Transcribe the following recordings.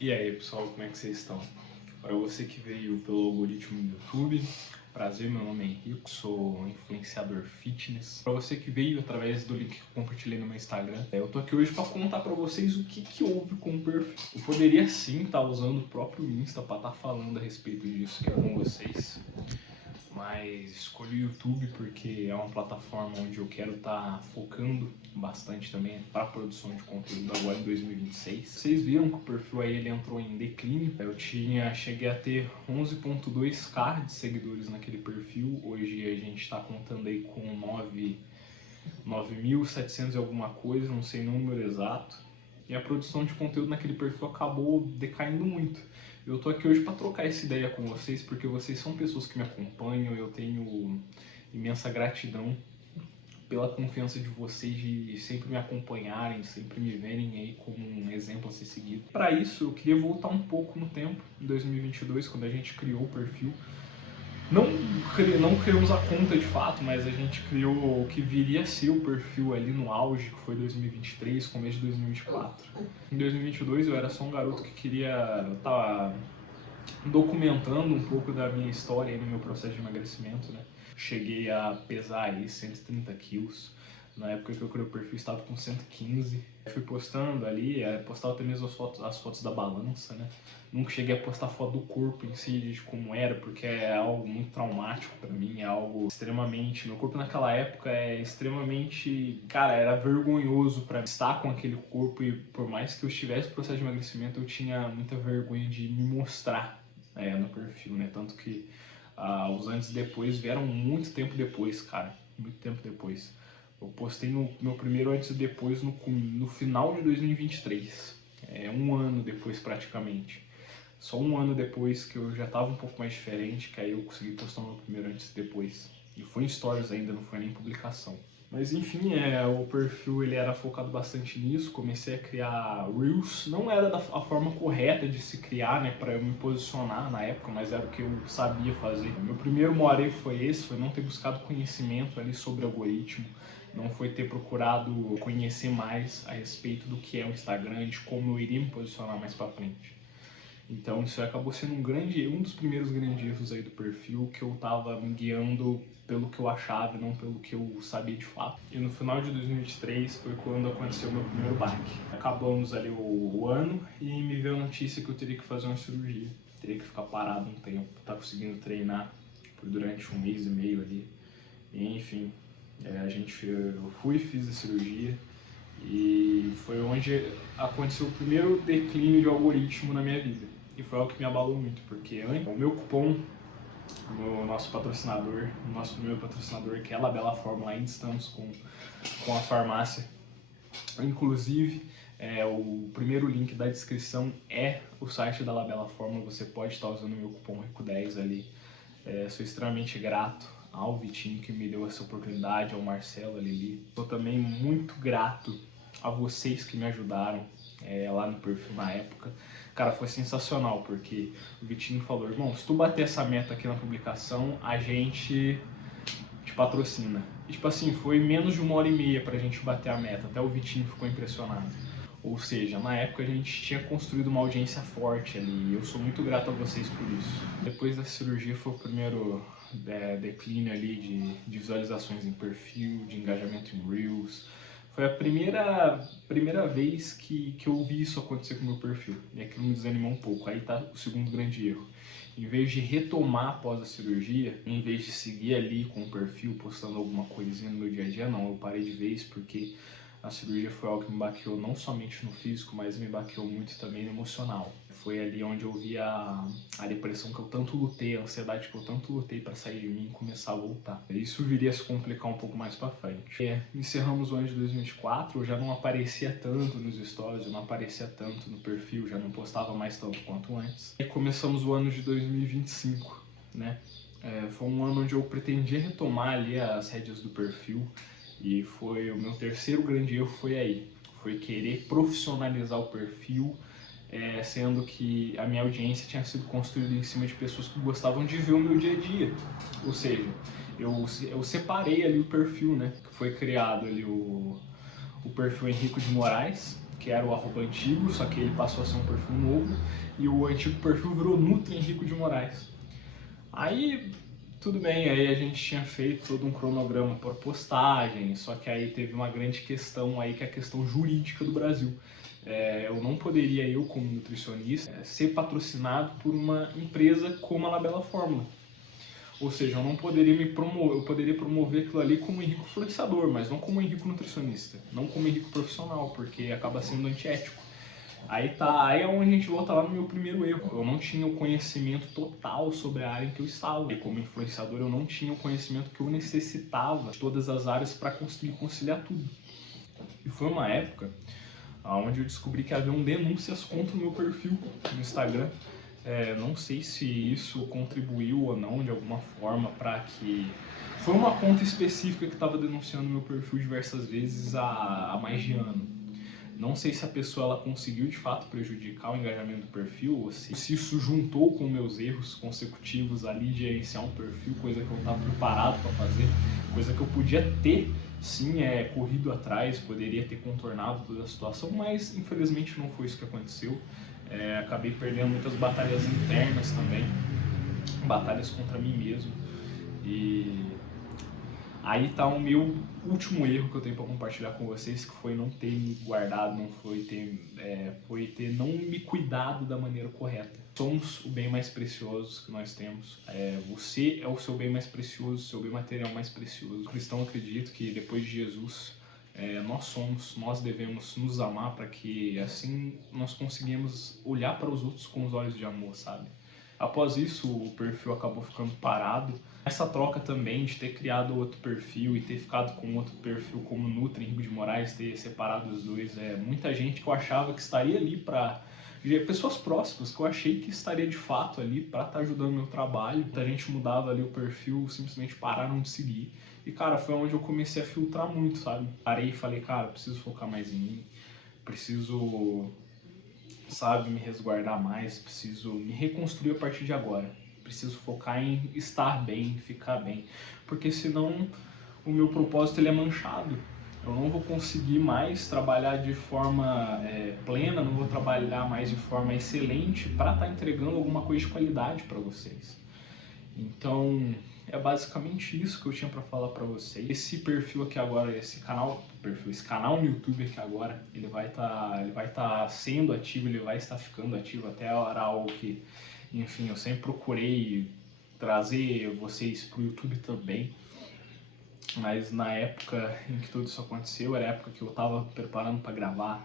E aí pessoal, como é que vocês estão? Para você que veio pelo algoritmo do YouTube, prazer, meu nome é Henrique, sou influenciador fitness. Para você que veio através do link que eu compartilhei no meu Instagram, eu tô aqui hoje para contar para vocês o que houve com o perfil. Eu poderia sim estar usando o próprio Insta para estar falando a respeito disso aqui com vocês, mas escolhi o YouTube porque é uma plataforma onde eu quero estar focando bastante também para produção de conteúdo agora em 2026. Vocês viram que o perfil aí ele entrou em declínio. Cheguei a ter 11.2k de seguidores naquele perfil. Hoje a gente está contando aí com 9.700 e alguma coisa, não sei o número exato. E a produção de conteúdo naquele perfil acabou decaindo muito. Eu tô aqui hoje para trocar essa ideia com vocês, porque vocês são pessoas que me acompanham, eu tenho imensa gratidão pela confiança de vocês de sempre me acompanharem, sempre me verem aí como um exemplo a ser seguido. Para isso, eu queria voltar um pouco no tempo, em 2022, quando a gente criou o perfil. Não criamos a conta de fato, mas a gente criou o que viria a ser o perfil ali no auge, que foi 2023, começo de 2024. Em 2022 eu era só um garoto que queria estar documentando um pouco da minha história no meu processo de emagrecimento, né? Cheguei a pesar aí 130 quilos. Na época que eu criei o perfil estava com 115. Fui postando ali, postava até mesmo as fotos da balança, né? Nunca cheguei a postar foto do corpo em si, de como era, porque é algo muito traumático pra mim, é algo extremamente... Meu corpo naquela época é extremamente... Cara, era vergonhoso pra estar com aquele corpo e por mais que eu estivesse no processo de emagrecimento, eu tinha muita vergonha de me mostrar no perfil, né? Tanto que os antes e depois vieram muito tempo depois, cara, muito tempo depois. Eu postei no meu primeiro antes e depois no final de 2023, um ano depois praticamente. Só um ano depois que eu já tava um pouco mais diferente, que aí eu consegui postar o meu primeiro antes e depois. E foi em stories ainda, não foi nem publicação. Mas enfim, o perfil ele era focado bastante nisso, comecei a criar Reels, não era a forma correta de se criar, né, para eu me posicionar na época, mas era o que eu sabia fazer. Meu primeiro moreio foi não ter buscado conhecimento ali sobre algoritmo, não foi ter procurado conhecer mais a respeito do que é o Instagram, de como eu iria me posicionar mais para frente. Então isso acabou sendo um dos primeiros grandes erros aí do perfil, que eu tava me guiando pelo que eu achava e não pelo que eu sabia de fato. E no final de 2023 foi quando aconteceu o meu primeiro baque. Acabamos ali o ano e me veio a notícia que eu teria que fazer uma cirurgia. Teria que ficar parado um tempo, tá conseguindo treinar durante um mês e meio ali. E, enfim, eu fui, fiz a cirurgia. E foi onde aconteceu o primeiro declínio de algoritmo na minha vida. E foi algo que me abalou muito, porque o meu cupom, o nosso patrocinador, o nosso primeiro patrocinador, que é a Labela Fórmula, ainda estamos com a farmácia. Inclusive, o primeiro link da descrição é o site da Labela Fórmula, você pode estar usando o meu cupom RICO10 ali. Sou extremamente grato ao Vitinho que me deu essa oportunidade, ao Marcelo, a Lili. Sou também muito grato a vocês que me ajudaram lá no perfil na época. Cara, foi sensacional, porque o Vitinho falou, irmão, se tu bater essa meta aqui na publicação, a gente te patrocina. E tipo assim, foi menos de 1h30 pra gente bater a meta, até o Vitinho ficou impressionado. Ou seja, na época a gente tinha construído uma audiência forte ali, e eu sou muito grato a vocês por isso. Depois da cirurgia foi o primeiro declínio ali de visualizações em perfil, de engajamento em Reels. Foi a primeira vez que eu vi isso acontecer com o meu perfil, e aquilo me desanimou um pouco. Aí tá o segundo grande erro. Em vez de retomar após a cirurgia, em vez de seguir ali com o perfil, postando alguma coisinha no meu dia a dia, não, eu parei de vez porque a cirurgia foi algo que me baqueou não somente no físico, mas me baqueou muito também no emocional. Foi ali onde eu vi a depressão que eu tanto lutei, a ansiedade que eu tanto lutei para sair de mim e começar a voltar. Isso viria a se complicar um pouco mais para frente. Encerramos o ano de 2024, eu já não aparecia tanto nos stories, eu não aparecia tanto no perfil, já não postava mais tanto quanto antes. E começamos o ano de 2025, né? Foi um ano onde eu pretendia retomar ali as rédeas do perfil, e foi o meu terceiro grande erro foi querer profissionalizar o perfil, sendo que a minha audiência tinha sido construída em cima de pessoas que gostavam de ver o meu dia a dia. Ou seja, eu separei ali o perfil, né? Que foi criado ali o perfil Henrico de Moraes, que era o arroba antigo, só que ele passou a ser um perfil novo, e o antigo perfil virou Nutri Henrico de Moraes. Aí, tudo bem, aí a gente tinha feito todo um cronograma por postagem, só que aí teve uma grande questão aí, que é a questão jurídica do Brasil. Eu não poderia, eu como nutricionista, ser patrocinado por uma empresa como a Labela Fórmula. Ou seja, eu não poderia me promover, eu poderia promover aquilo ali como Henrico influenciador, mas não como Henrico nutricionista, não como Henrico profissional, porque acaba sendo antiético. Aí é onde a gente volta lá no meu primeiro erro. Eu não tinha o conhecimento total sobre a área em que eu estava. E como influenciador, eu não tinha o conhecimento que eu necessitava de todas as áreas para conseguir conciliar tudo. E foi uma época onde eu descobri que haviam denúncias contra o meu perfil no Instagram. Não sei se isso contribuiu ou não de alguma forma para que... Foi uma conta específica que estava denunciando meu perfil diversas vezes há mais de ano. Não sei se a pessoa ela conseguiu de fato prejudicar o engajamento do perfil, ou se isso juntou com meus erros consecutivos ali de gerenciar um perfil, coisa que eu estava preparado para fazer, coisa que eu podia ter sim corrido atrás, poderia ter contornado toda a situação, mas infelizmente não foi isso que aconteceu. Acabei perdendo muitas batalhas internas também, batalhas contra mim mesmo. E aí tá o meu último erro que eu tenho para compartilhar com vocês, que foi não ter me guardado, foi ter não me cuidado da maneira correta. Somos o bem mais precioso que nós temos. Você é o seu bem mais precioso, o seu bem material mais precioso. O cristão acredita que depois de Jesus, nós devemos nos amar para que assim nós conseguimos olhar para os outros com os olhos de amor, sabe? Após isso, o perfil acabou ficando parado. Essa troca também de ter criado outro perfil e ter ficado com outro perfil como Nutri Henrico de Moraes, ter separado os dois, muita gente que eu achava que estaria ali para... Pessoas próximas que eu achei que estaria de fato ali para estar ajudando no meu trabalho. Muita gente mudava ali o perfil, simplesmente pararam de seguir. E cara, foi onde eu comecei a filtrar muito, sabe? Parei e falei, cara, preciso focar mais em mim, preciso, sabe, me resguardar mais, preciso me reconstruir a partir de agora. Preciso focar em estar bem, ficar bem, porque senão o meu propósito ele é manchado. Eu não vou conseguir mais trabalhar de forma plena, não vou trabalhar mais de forma excelente para estar entregando alguma coisa de qualidade para vocês. Então, é basicamente isso que eu tinha para falar para vocês. Esse perfil aqui agora, esse canal no YouTube aqui agora, ele vai estar sendo ativo, ele vai estar ficando ativo até a hora que, enfim, eu sempre procurei trazer vocês pro YouTube também. Mas na época em que tudo isso aconteceu, era a época que eu estava preparando para gravar.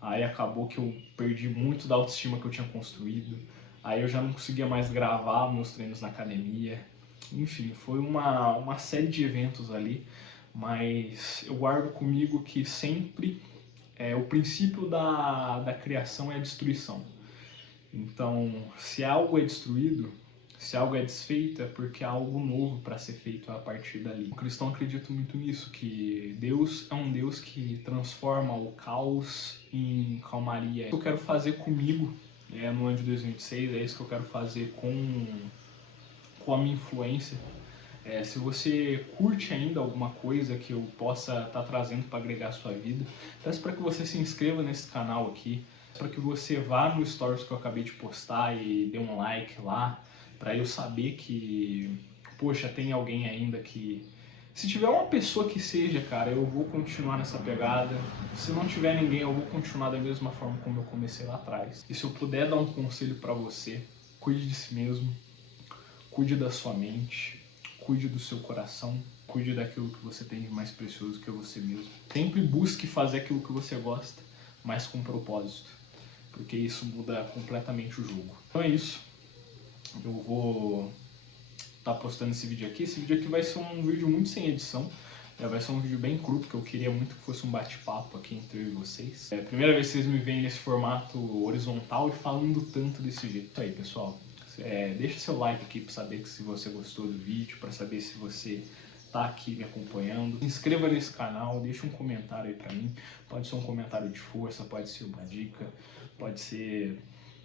Aí acabou que eu perdi muito da autoestima que eu tinha construído. Aí eu já não conseguia mais gravar meus treinos na academia. Enfim, foi uma série de eventos ali. Mas eu guardo comigo que sempre o princípio da criação é a destruição. Então, se algo é destruído, se algo é desfeito, é porque há algo novo para ser feito a partir dali. O cristão acredita muito nisso, que Deus é um Deus que transforma o caos em calmaria. É isso que eu quero fazer comigo no ano de 2026, é isso que eu quero fazer com a minha influência. Se você curte ainda alguma coisa que eu possa estar trazendo para agregar a sua vida, peço para que você se inscreva nesse canal aqui, para que você vá no stories que eu acabei de postar e dê um like lá, para eu saber que, poxa, tem alguém ainda que... Se tiver uma pessoa que seja, cara, eu vou continuar nessa pegada. Se não tiver ninguém, eu vou continuar da mesma forma como eu comecei lá atrás. E se eu puder dar um conselho para você, cuide de si mesmo, cuide da sua mente, cuide do seu coração, cuide daquilo que você tem de mais precioso que é você mesmo. Sempre busque fazer aquilo que você gosta, mas com propósito, porque isso muda completamente o jogo. Então é isso. Eu vou estar postando esse vídeo aqui. Esse vídeo aqui vai ser um vídeo muito sem edição. Vai ser um vídeo bem cru, porque eu queria muito que fosse um bate-papo aqui entre eu e vocês. É a primeira vez que vocês me veem nesse formato horizontal e falando tanto desse jeito. Isso aí, pessoal. Deixa seu like aqui para saber que se você gostou do vídeo, para saber se você tá aqui me acompanhando. Se inscreva nesse canal, deixa um comentário aí para mim. Pode ser um comentário de força, pode ser uma dica, pode ser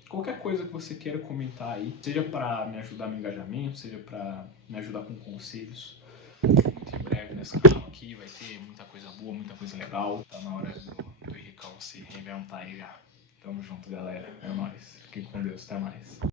qualquer coisa que você queira comentar aí. Seja para me ajudar no engajamento, seja para me ajudar com conselhos. Muito em breve nesse canal aqui vai ter muita coisa boa, muita coisa legal. Tá na hora do Henrique Radical se reinventar aí já. Tamo junto, galera. É nóis. Fiquem com Deus. Até mais.